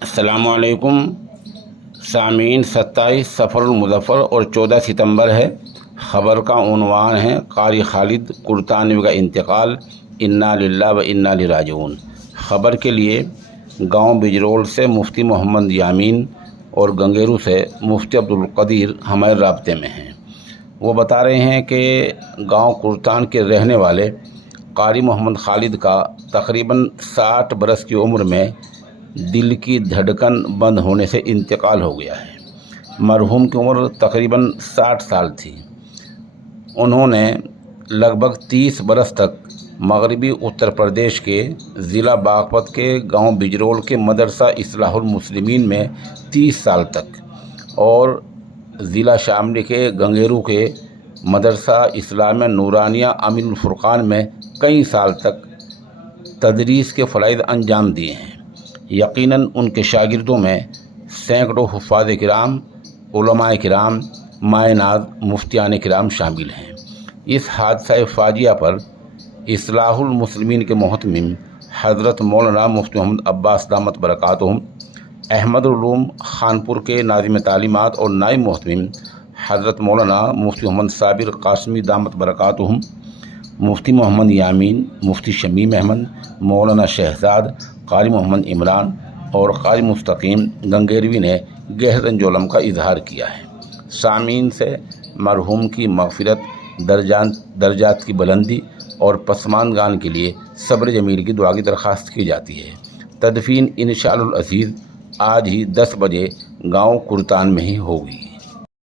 السلام علیکم سامعین، 27 سفر المظفر اور 14 ستمبر ہے۔ خبر کا عنوان ہے قاری خالد کرتانوی کا انتقال، انا للہ و انا الیہ راجعون۔ خبر کے لیے گاؤں بجرول سے مفتی محمد یامین اور گنگیرو سے مفتی عبدالقدیر ہمارے رابطے میں ہیں۔ وہ بتا رہے ہیں کہ گاؤں کرتان کے رہنے والے قاری محمد خالد کا تقریباً 60 برس کی عمر میں دل کی دھڑکن بند ہونے سے انتقال ہو گیا ہے۔ مرحوم کی عمر تقریباً 60 سال تھی۔ انہوں نے لگ بھگ 30 برس تک مغربی اتر پردیش کے ضلع باغپت کے گاؤں بجرول کے مدرسہ اصلاح المسلمین میں 30 سال تک اور ضلع شاملی کے گنگیرو کے مدرسہ اسلامیہ نورانیہ امین الفرقان میں کئی سال تک تدریس کے فرائض انجام دیے ہیں۔ یقیناً ان کے شاگردوں میں سینکڑوں حفاظ کرام، علماء کرام، مائے ناز مفتیان کرام شامل ہیں۔ اس حادثہ فاجعہ پر اصلاح المسلمین کے محتمم حضرت مولانا مفتی محمد عباس دامت برکاتہم، احمد العلوم خانپور کے ناظم تعلیمات اور نائب محتمم حضرت مولانا مفتی محمد صابر قاسمی دامت برکاتہم، مفتی محمد یامین، مفتی شمیم احمد، مولانا شہزاد، قاری محمد عمران اور قاری مستقیم گنگیروی نے گہرے رنج و الم کا اظہار کیا ہے۔ سامعین سے مرحوم کی مغفرت، درجات کی بلندی اور پسماندگان کے لیے صبر جمیل کی دعا کی درخواست کی جاتی ہے۔ تدفین انشاء اللہ العزیز آج ہی 10 بجے گاؤں کرتان میں ہی ہوگی۔